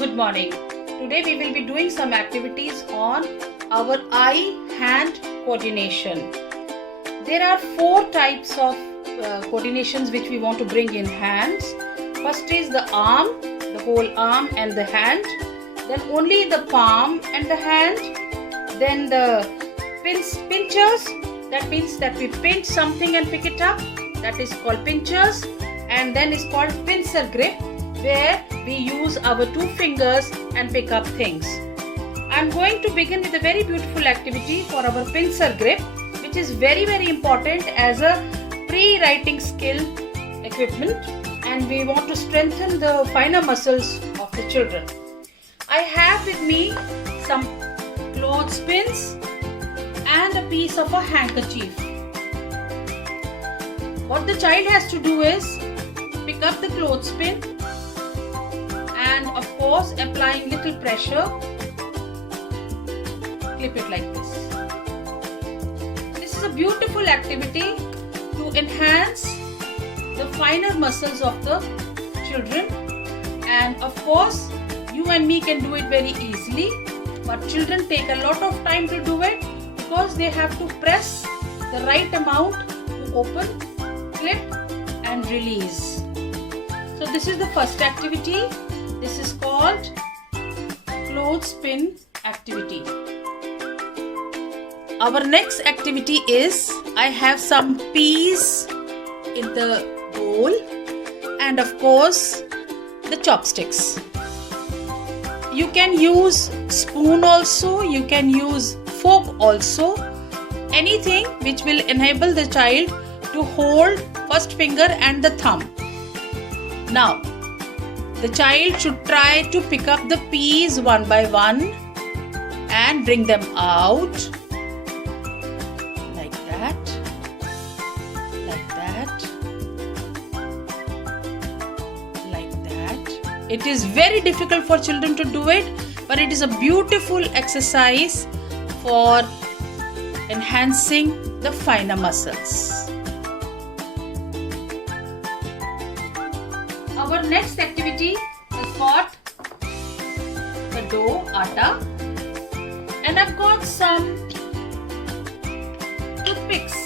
Good morning. Today we will be doing some activities on our eye-hand coordination. There are 4 types of coordinations which we want to bring in hands. First is the arm, the whole arm and the hand. Then only the palm and the hand. Then the pinchers, that means that we pinch something and pick it up. That is called pinchers. And then is called pincer grip, where we use our 2 fingers and pick up things. I am going to begin with a very beautiful activity for our pincer grip, which is very important as a pre-writing skill equipment, and we want to strengthen the finer muscles of the children. I have with me some clothespins and a piece of a handkerchief. What the child has to do is pick up the clothespin and of course applying little pressure, clip it like this. This is a beautiful activity to enhance the finer muscles of the children, and of course you and me can do it very easily, but children take a lot of time to do it because they have to press the right amount to open, clip and release. So this is the first activity. This is called clothespin activity. Our next activity is, I have some peas in the bowl and of course the chopsticks. You can use spoon also, you can use fork also, anything which will enable the child to hold first finger and the thumb. Now, the child should try to pick up the peas one by one and bring them out like that, like that, like that. It is very difficult for children to do it, but it is a beautiful exercise for enhancing the finer muscles. Our next activity is got the dough, atta, and I've got some toothpicks.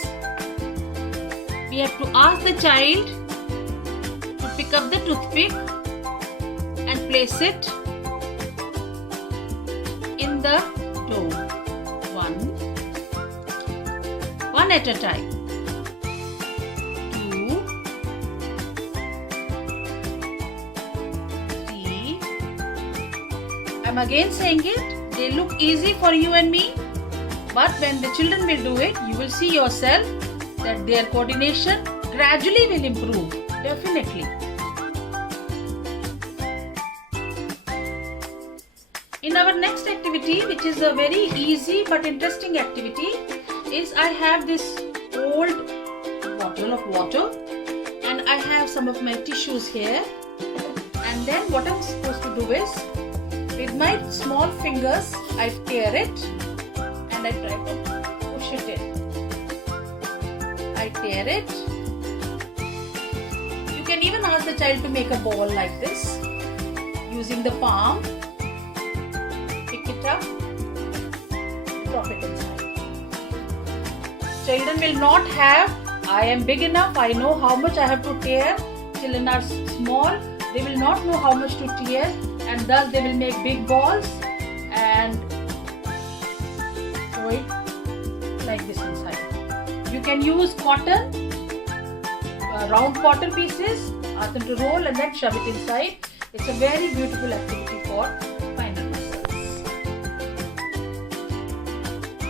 We have to ask the child to pick up the toothpick and place it in the dough, one at a time. I'm again saying it, they look easy for you and me, but when the children will do it, you will see yourself that their coordination gradually will improve, definitely. In our next activity, which is a very easy but interesting activity, is I have this old bottle of water and I have some of my tissues here, and then what I'm supposed to do is, with my small fingers, I tear it and I try to push it in. I tear it. You can even ask the child to make a ball like this using the palm. Pick it up, drop it inside. Children will not have, I am big enough, I know how much I have to tear. Children are small, they will not know how much to tear, and thus they will make big balls and throw it like this inside. You can use cotton, round cotton pieces, ask them to roll and then shove it inside. It's a very beautiful activity for finer muscles.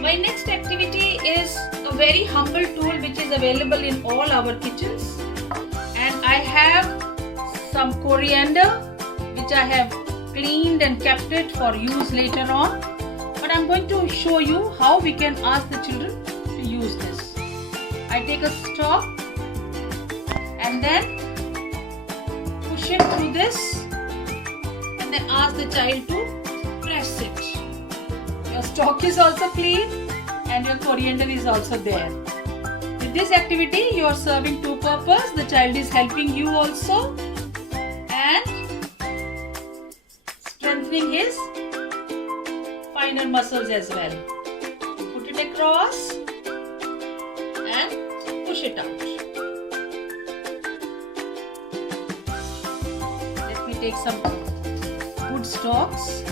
My next activity is a very humble tool which is available in all our kitchens, and I have some coriander which I have cleaned and kept it for use later on, but I'm going to show you how we can ask the children to use this. I take a stalk and then push it through this and then ask the child to press it. Your stalk is also clean and your coriander is also there. With this activity you are serving 2 purposes. The child is helping you also and strengthening his finer muscles as well. Put it across and push it out. Let me take some good stocks.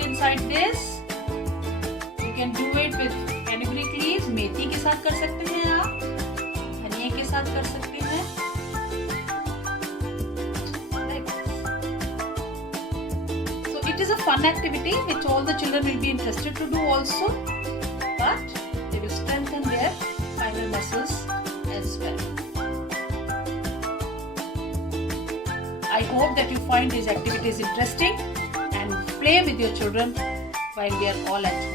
Inside this, you can do it with fenugreek leaves. मेथी के साथ कर सकते हैं आप, धनिया के साथ कर सकते हैं. So it is a fun activity which all the children will be interested to do also, but they will strengthen their finer muscles as well. I hope that you find these activities interesting and play with your children while we are all at home.